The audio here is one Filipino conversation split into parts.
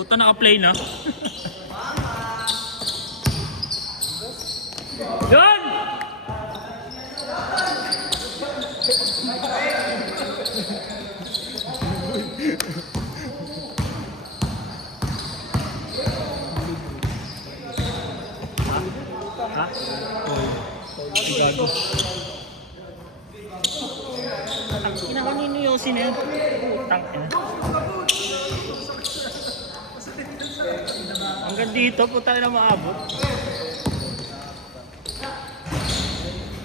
Puta, naka-play na. Yan! Ha? Ina kanino yosin na yun? Putang ina. Hanggang dito, puta na maabot.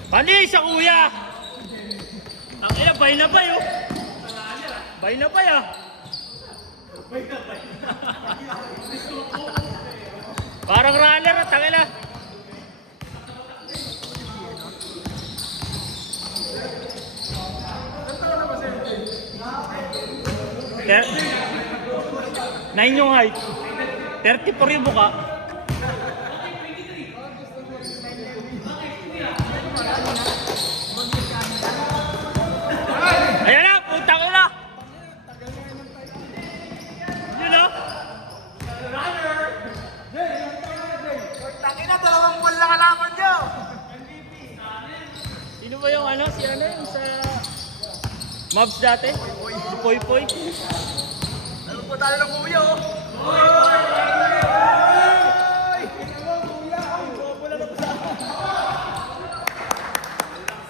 Panis sa kuya! Ang ina, bay na bay oh! Bay na bay ah! Parang runner at ang ina! 9 yung height. 34 yung buka. Ayan na, puntang ina. Yun na. Puntang ina, 2 buwan lang alaman nyo. Sino ba yung ano? Si ano yung sa Mavs dati? Si Poy Poy. Ano po tayo ng buya oh?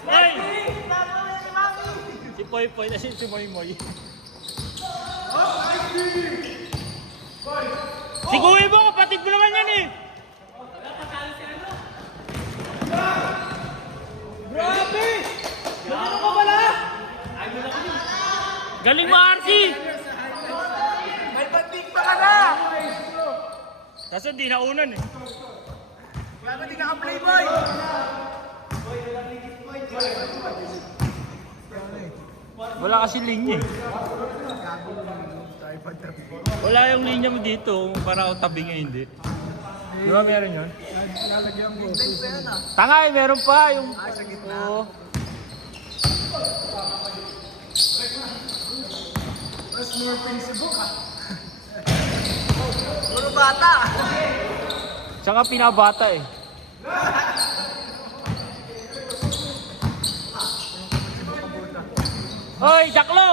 Ay! Si Poy Poy na si Moy Moy. Si Kuya mo, kapatid mo naman yan eh! Grabe! Ano ka pala? Galing mo, RC! May pagting pa ka na! Kaso di naunan eh. Wala ba di naka-playboy? Wala kasi linya eh. Wala yung linya mo dito para ako tabi nga hindi. Di ba meron yun? Tanga eh, meron pa yung... Sa gitna. Oo. Mas more principle ka. Puro bata. Tsaka pinabata eh. Hoy, Daklo!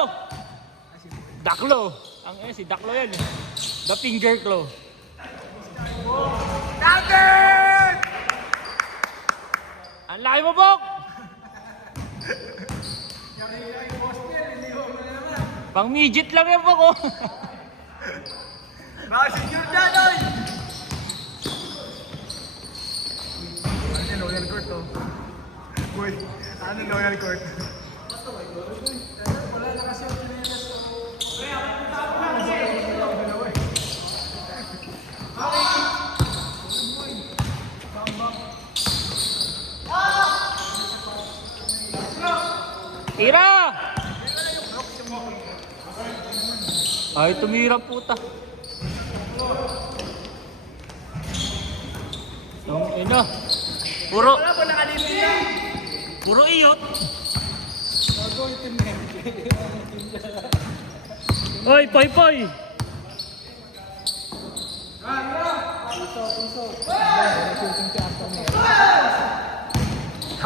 Daklo! Ang si Daklo yan eh. The finger claw. Dagger! Ang laki mo, Bok! Pang midget lang yan, Bok oh. Mga senior dyan, oy! Ano loyal court oh? Boy, ano loyal court? Wala na kasi yung pinelas ko. Tira! Ay, tumira puta. Ang ina. Puro, Wala ba nakalipin yan? puro iyot. Hoy, Poy Poy!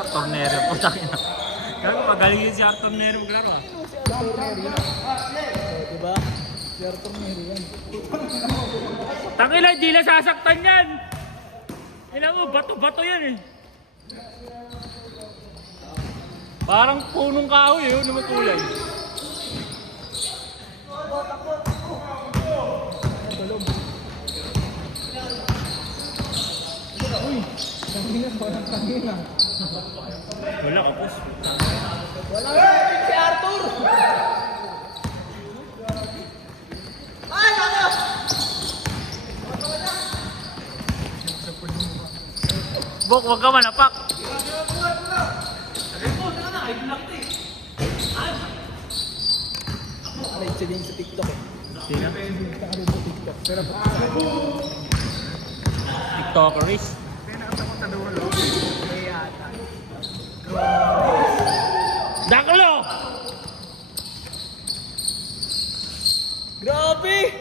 Tornero po tayo na. Kaya magaling yun si Tornero maglaro ah. Diba? Si Arthur Meri yan. Tangina, di na sasaktan yan! Ina mo, bato-bato yan eh. Parang punong kahoy eh, yun kulay. Uy! Tangina, walang tangina. Wala kapos. Wala si Arthur! Ay, ano? Bok, wag ka manapak. May isa din sa TikTok eh. Sino? Nakarin sa TikTok. Pero TikTokeris. Kaya nakita ko sa dulo. Kaya yata. Daklo! grabe!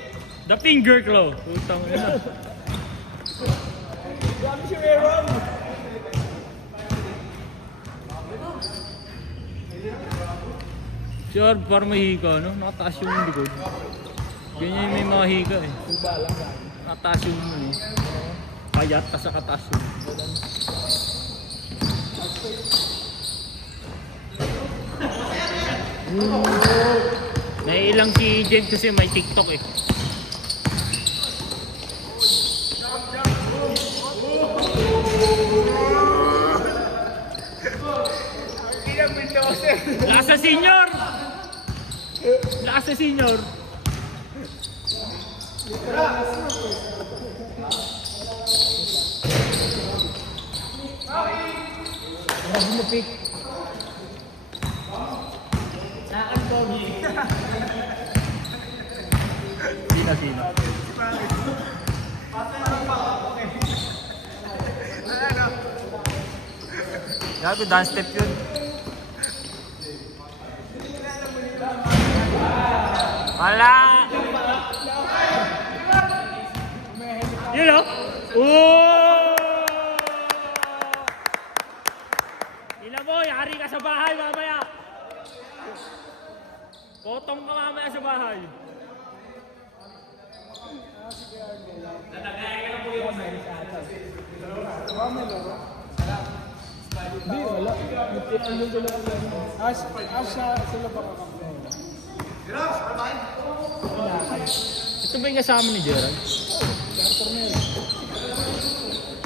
The finger claw. Putang ina. Grabe si Aaron! Sure, parang may hika, no? Nakataas yung likod. Ganyan yung may mga hika eh. Iba lang yan. Nakataas yung ano. Payat, tas nakataas yung. Naiilang si James kasi may TikTok eh. Kaya bulldozer. Lakas na senior! Lakas na senior! Grabe mo pick. Saan ko? Sino? Gago, dance step yun. Wala! Yun o? Ila mo, yari ka sa bahay mamaya. Potong ka mamaya sa bahay. Hindi, wala. Ano sila ka sila baka kampiyon. Ito ba yung kasama ni Gerald?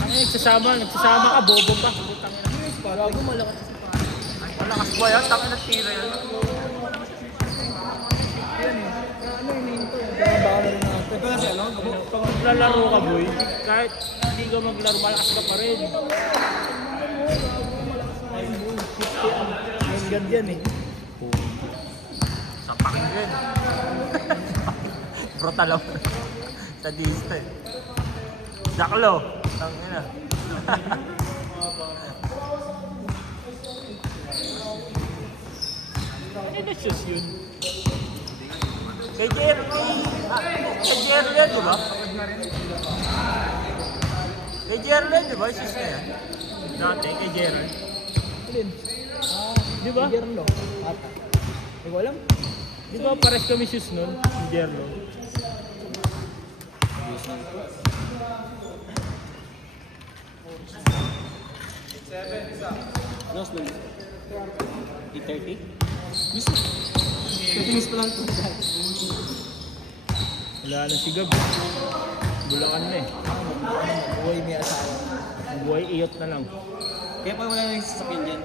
Ang nagsasama ka, bobo ka. Putang ina. Gago malakas si Pare. Ay, malakas ba yan? Tangin na tira yan. Yan eh. Ano ininto yan? Kaya baka na rin natin. Ito na siya, no? Pag maglalaro ka, boy, kahit hindi ka maglaro, malakas ka pa rin. Handgun yan eh. Sapakin yun. Brutal ako. Sadista eh. Daklo. Tangin na. Ano na shoes yun? Kay Jerry. Kay Jerry yan, di ba? Kay Jerry yan, di ba? Shoes na yan. Dati, kay Jerry. Alin? Di ba? Gerlo. Ata. Hindi ko alam. Di ba pares kami shoes nun? Ni Jerlo. Last lang. 8:30? Finish pa lang ito. Wala na si Gab. Bulakan na eh. Buhay may asawa. Buhay iyot na lang. Kaya pa wala nang sasakyan dyan.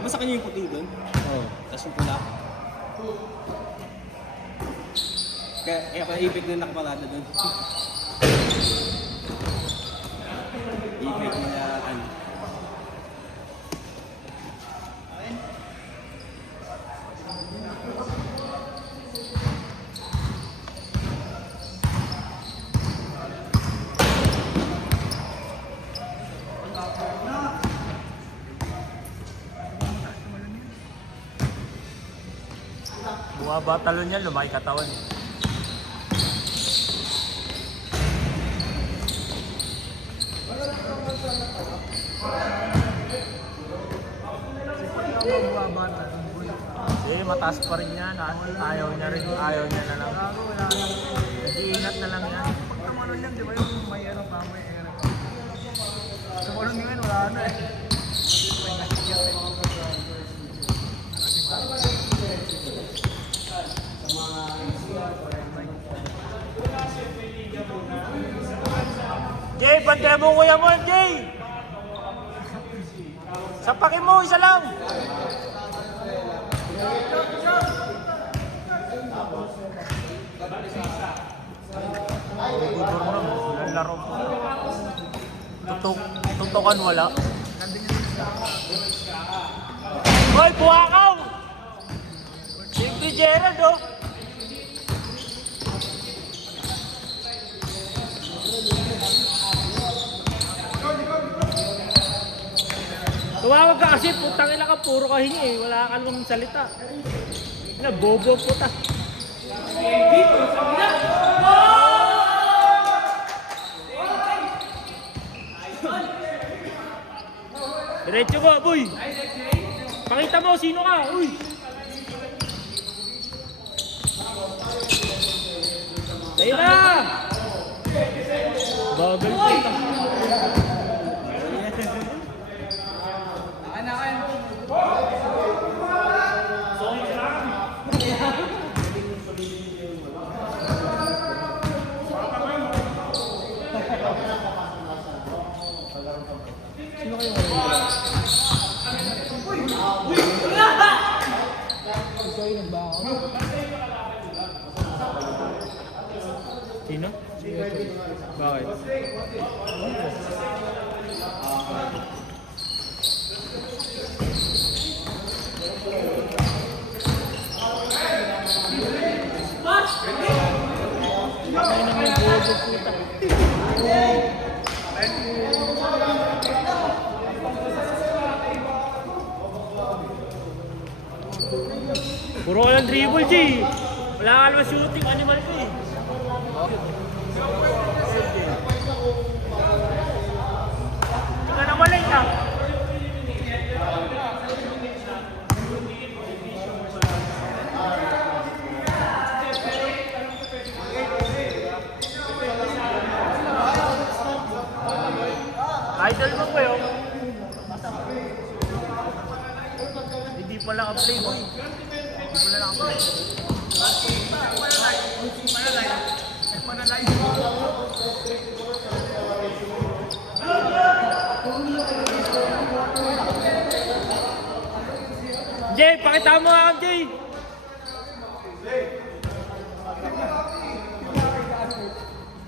Diba sa kanya yung puti doon? Oo. Tapos yung pula. Kaya pala ibig na nakaparada doon. Ibig na ano. Bumaba talon niya, lumaki katawan. Eh, mataas pa rin yan. Ayaw niya rin. Ayaw niya na lang. Nag-iingat na lang yan. Pag tumalon yan, di ba yung may ano pa, may ano pa. Tumalon ngayon, wala na eh. May nasikip eh. Jay, pantay mo kuya mo, Jay! Sapakin mo, isa lang! Gudor na, lalaro po. tutukan wala. Hoy, buwakaw! Siyempre Gerald, oh! Tumawag ka kasi, putang ina ka, puro ka hingi eh. Wala ka namang salita. Ina, bobo puta. Diretso mo, boy! Pakita mo, sino ka? Uy! Tayo na! Bagal puta. Sino? Bakit? Ay naman bobo puta. Puro ka ng dribble, G. Wala ka naman shooting, animal ko eh. Ika na malay ka. Idol mo ba yun? Hindi pala ka-play mo eh. Hindi pala naka-play. Jay, pakita mo nga Jay.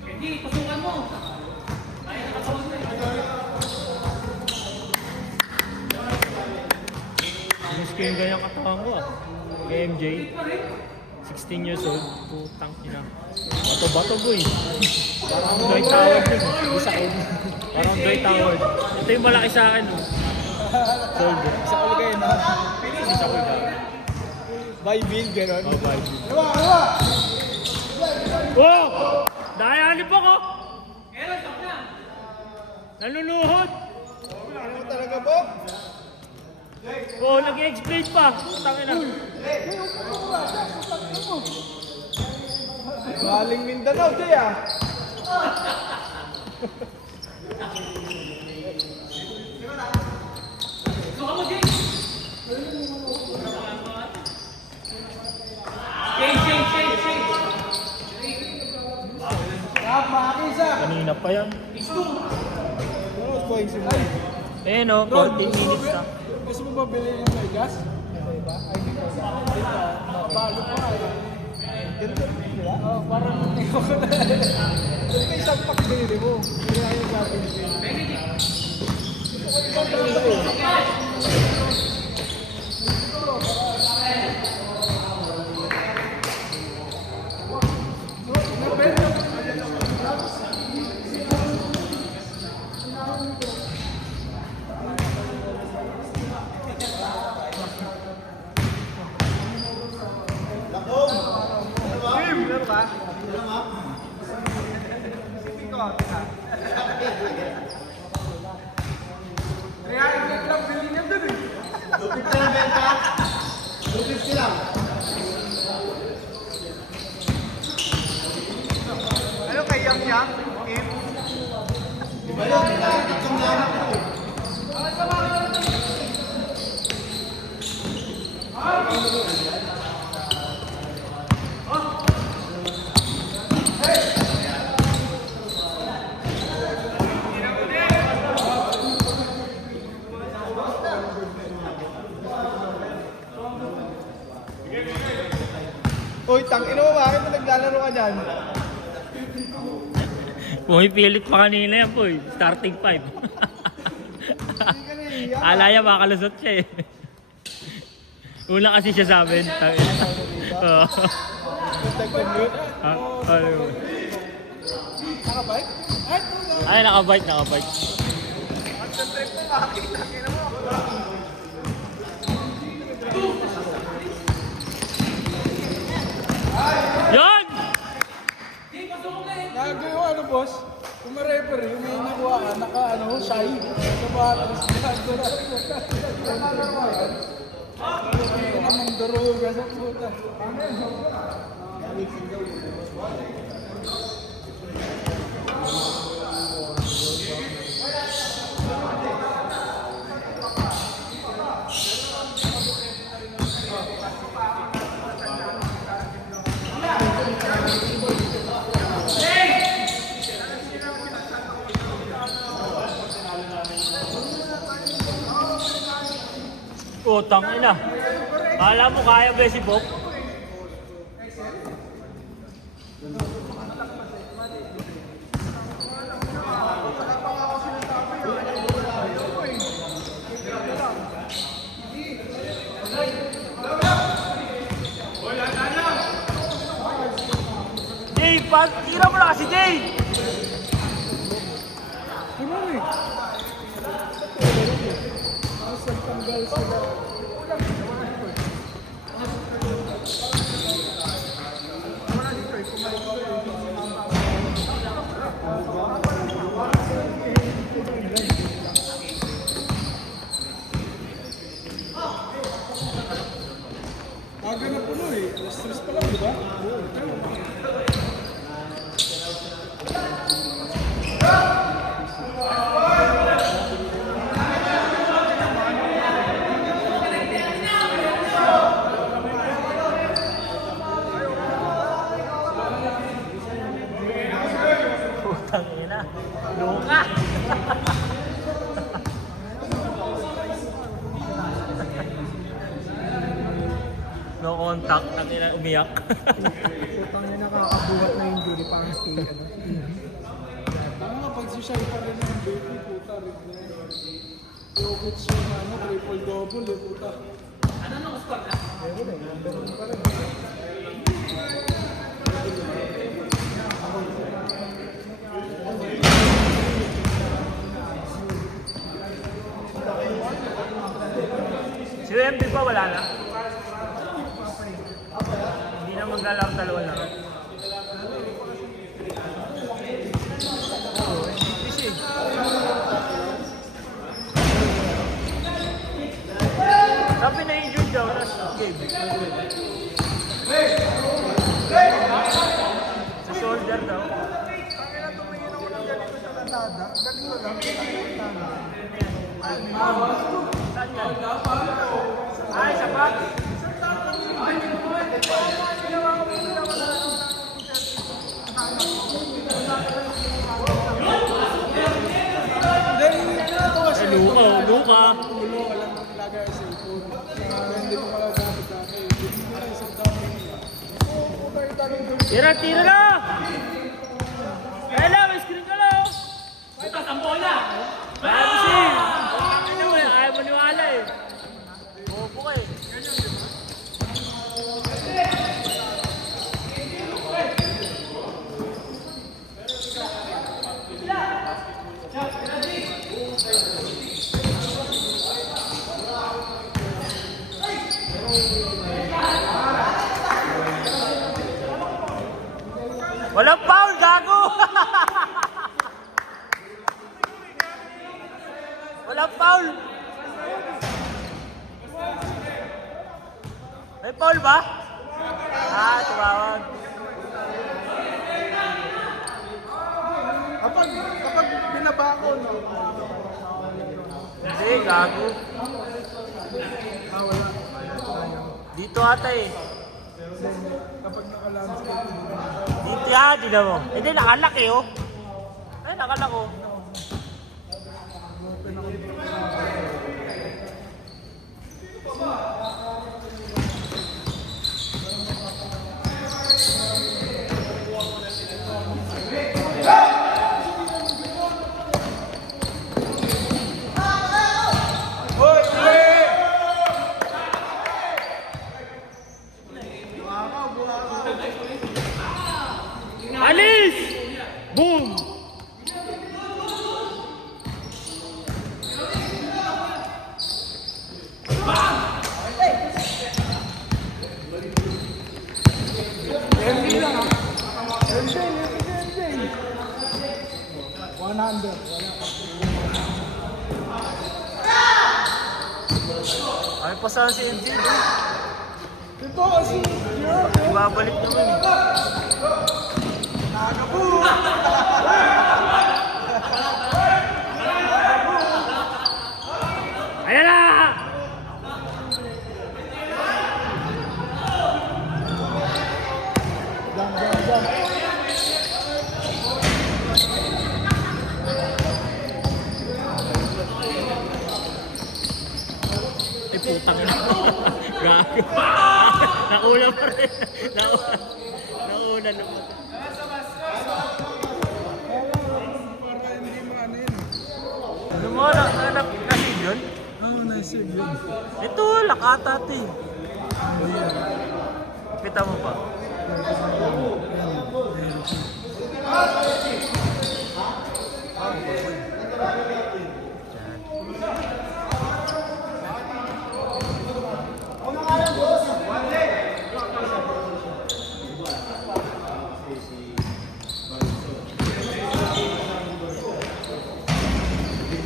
Hindi, pasukan mo. Miss ko yung ganyang katawan ko ah. Kay MJ. 16 years old. Putang ina. Bato-bato boy. Parang Dwight Howard yun. Isa ko. Parang Dwight Howard. Ito yung malaki sa akin. Oh. Soldier. Isa ko kayo na. Isa ko na. By Bill, gano'n. Oh, bye. Ewa, ewa! Oh! Dahil po ko! Naluluhod! Ano talaga, Bob? Oh, nag-explain pa. Putang ina. Galing Mindanao, Jay ah. Kanina pa yan. Ano ba yung simula? Eh no, 14 minutes na. Gusto mo ba bilhin yung may gas? Iba? Ay, hindi ko sa bago pa eh. Ganito rin sila? Oo, parang hindi ko na. Hindi ka isang pack binili mo. Hindi na yung sabi ni Bill. Gusto ko isang pack. Ano kay Yang Yang? Kim? Uy, tangin mo, bakit mo naglalaro ka dyan? Pumipilit pa kanina yan po eh. Starting 5. Hindi ka nahiya. Alaya makalusot siya eh. Una kasi siya sa amin. Oo. Nag-commute. Ano? Nakabike? Ay, nakabike. Yan! Gago yung ano, boss? Kung may referee, may nakuha ka, shy. Sa batas, gago na. Hindi naman duruga sa puta. Utang ina. Kala mo kaya ba si Bob? Jay, tira mo na kasi Jay! Ano eh? Asal tanggal sila. Aga na puno eh. Alas 3 pa lang, di ba? Utang ina. Luka! No contact, ang ina umiyak. Putang na nakakabuhat na yung Julie parang stay ano. Tama nga, pagsishay pa rin ng baby, puta rin na. Jokic yung triple-double eh, puta. Ano nung score na? Ewan eh, number 1 pa rin. Si UMP pa wala na. Hindi na maglalaro dalawa na. Sabi na injured daw na game. Sa shoulder daw. Kaya tumingin ako ng ganito sa latada. Galing ko lang. Saan yan? Ay, sa back. Then, ako kasi Luka, Luka. ulo, walang maglagay sa cellphone. Kaya hindi ko pala gamit dati. Hindi ko na isang dami. Oo, kahit anong gawin. Tira na! Ela, may screen ka lang! Butas ang bola! Ayaw mo siya! Ayaw mo niwala eh. Bobo ka eh. Walang foul, gago! Walang foul! May foul ba? Tumawag. Kapag binaba ko, no? Hindi, gago. Wala. Dito ata eh. Kapag naka-landscape, Dito yan, di mo. Hindi, nakalaki oh. Ay, nakalaki oh. under. Ay, pasahan si MJ. Ito kasi, yun. Babalik naman eh. Ayan na! Jump. Ay, putang ina. Gago. Naula pa rin. Naula naman. Para hindi maano yun. Ano mo, nakanap kasi yun? Oo, naisip yun. Ito, lakatati. Kita mo pa?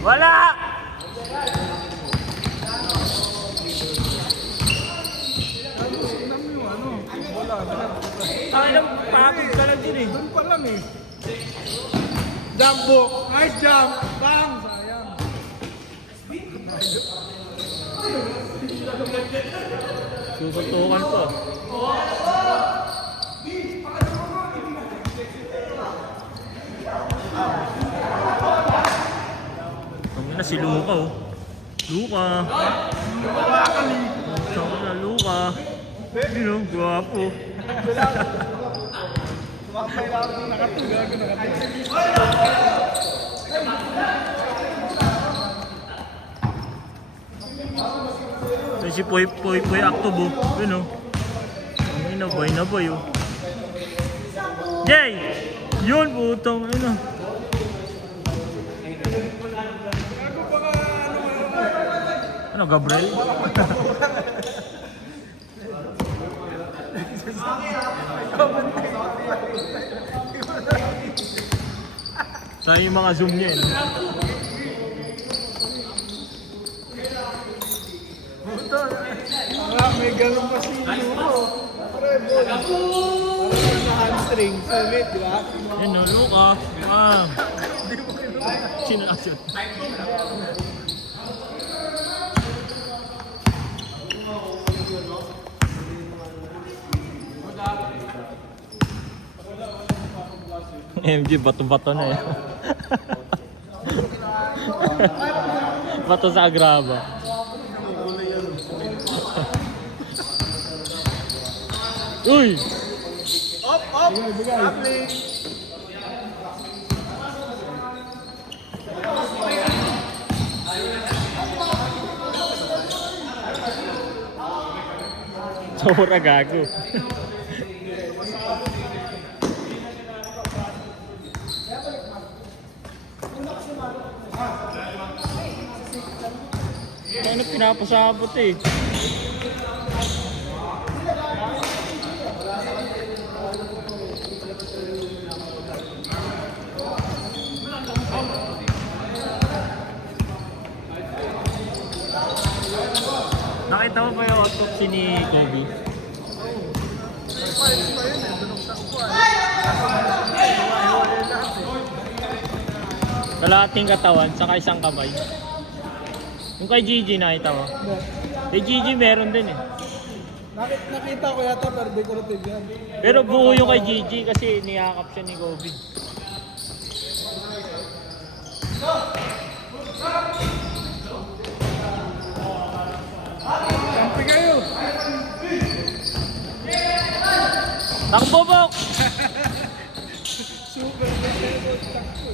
Wala! Tingnan mo yung ano. Wala na. Tayo lang, pagod ka lang din eh. Doon pa lang eh. Jumbo. Nice jump. Bang! Sayang. Susuntukan po. Ang ina si Luka oh. Luka. Ang ina Luka. Yun ang gwapo. Nakatugago. Ito si Poy Aktobo. Yun oh. Ang ina boy na boy oh. Jay! Yun putang ina. Ano, Gabriel? Saan yung mga zoom niya eh? May ganun pa si Luko. Pre, bro. Parang na hamstring. Sulit, di ba? Yun no, Luka. Sinasyon. MG, bato-bato na eh. Bato sa agraba. Uy! Up! Bigay. Sobra gago. Ano pinapasabot eh. Nakita mo ba yung autopsy ni Kobe? Kalahating katawan, saka isang kamay. Yung kay Gigi nakita mo? Kay Gigi meron din eh. Nakita ko yata pero decorative yan. Pero buo yung kay Gigi kasi niyakap siya ni Kobe. Kampi kayo! Takbo, Bok! Super basero. Takbo.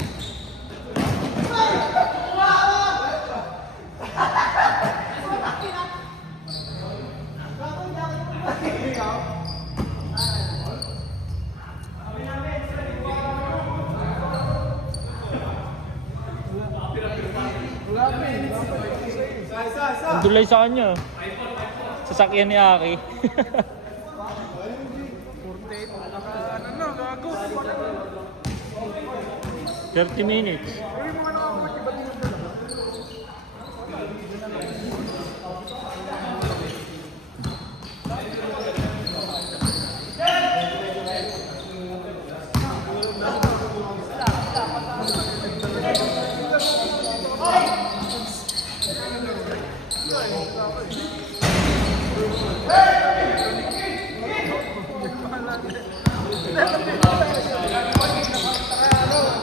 Wala pa eh. Ang dulay sa kanya. Sasakyan ni Aki. 48. Ano na, gago. 30 minutes. Pero yung mga nakakot, iba din yung dalawa.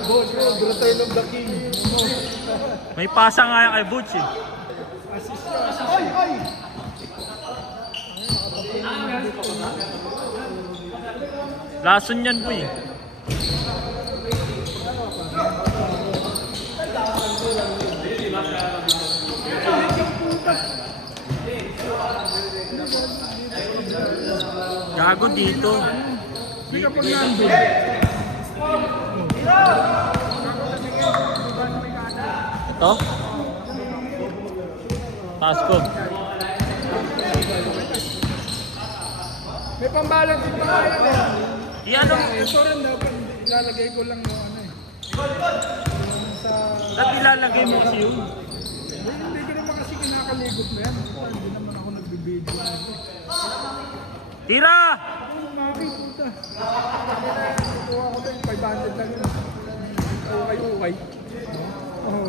Boss, Brutay ng the King. May pasa nga yan kay Butch eh. Assist nyo, assist. Ay, ay! Lason yan po eh. Gago dito. Hindi ka pag nandun. Ito? Pasko. May pambalance din pa kaya eh. Iyan o. Ito rin dapat ilalagay ko lang yung ano eh. Sa... Ba't ilalagay mo kasi yun? Hindi ko naman kasi kinakaligot mo yan. Hindi naman ako nagbibideo. Tira! Makakita. Kukuha ko din, 500 lang yun. Okay. Oh.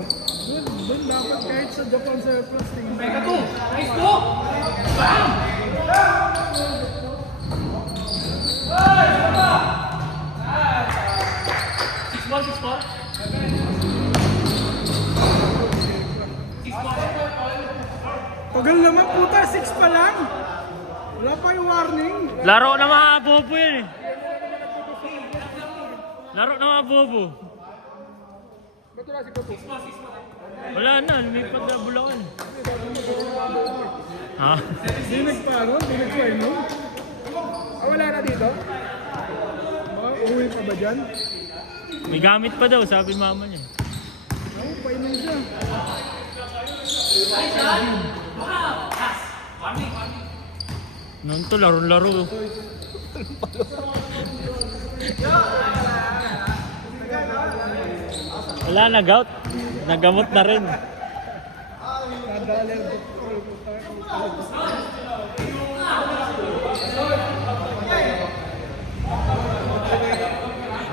Doon dapat kahit sa Japan surplus tingin. Mega 2! Nice 2! Bam! Tagal naman puta, 6 pa lang. Wala pa yung warning. Laro na mga bobo yan eh. Laro na mga bobo. Ba't wala si Papu? Wala na, lumipad na Bulacan. Ha? Hindi nagpano, hindi nagpano. Ah, wala na dito? Uwi pa ba dyan? May gamit pa daw, sabi mama niya. Oo, painom siya. Noon to, laro-laro. Wala na, gout. Nagamot na rin. Nadali ang doktor.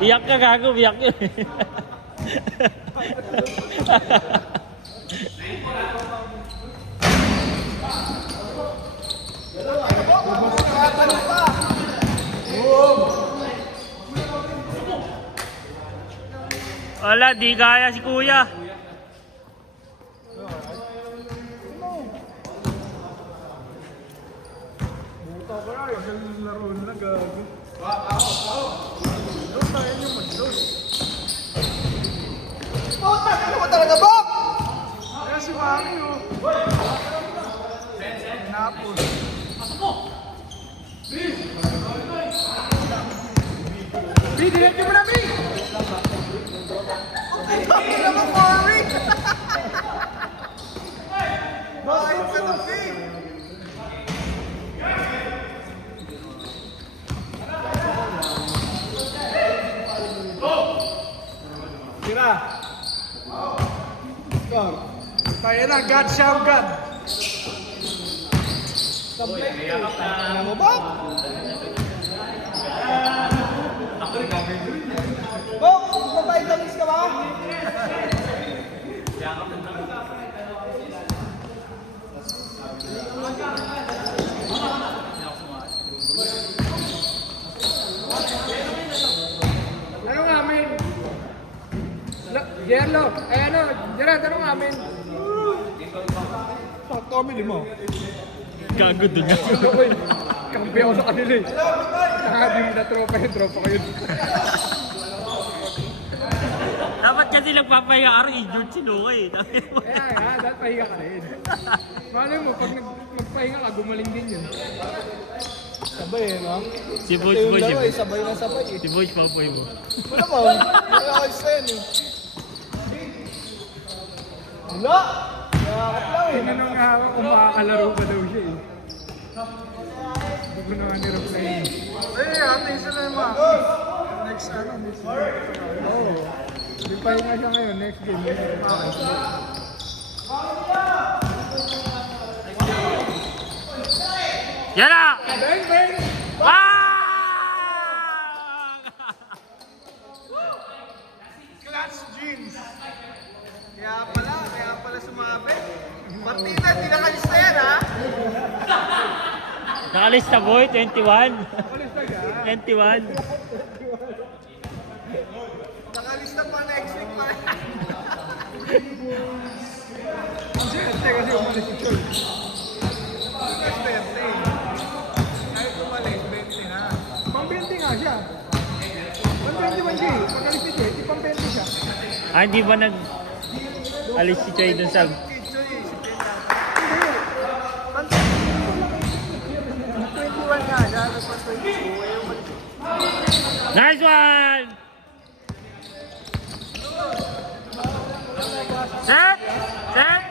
Iyak ka, gago. Iyak yun. Wala, di kaya si kuya. Buta ko na, yung laro na gago. Doon tayo yung mag-doon. Puta, ano mo talaga, Bob? Kaya si Mami, oh. Napos. B, direct mo na, B! Ay, naman, Mami! Bakit ka na, B? Tira. Score. Tayo na, God shall God. Ano mo ba? Bok, magpapaidamis ka ba? Ano nga, men? Yerlo, ay ano, Gerard, ano nga, men? Sakto kami lima. Gago dun yan. Kampi ako sa kanila eh. Nakadim na tropa yung tropa ko yun. Dapat kasi nagpapahinga araw, injured si Luka eh. Kaya nga, dapat pahinga ka rin. Malay mo, pag nagpahinga ka, gumaling din yun. Sabay eh, no? Si Butch Boy, sabay na sabay eh. si Butch Papoy mo. Wala mo, wala ako sa yan eh. Wala! Nakakap lang eh. Hindi nang hawak kung makakalaro pa daw siya eh. Hindi ko naman nirap na yun. Ay, ate, isa na naman. Next ano, next. Oo. Yung pahinga siya ngayon, next game. Yan na! Bang, bang! Clutch jeans. Kaya pala sumabi. Partida, hindi nakalista yan ha. Nakalista boy, 21. Alis na siya. 21. Nakalista pa next week pa. Ang swerte kasi umalis si Chol. Next birthday. Kahit umalis, 20 na. Pang 20 nga siya. Pang 21 siya eh. Pag alis si Chol, pang 20 siya. Ah, hindi ba nag alis si Choy dun sa... Kitso eh, si Pena. Hindi. Pang 21 nga, dahil pang 22. Eh, umalis. Nice one! Set! Set!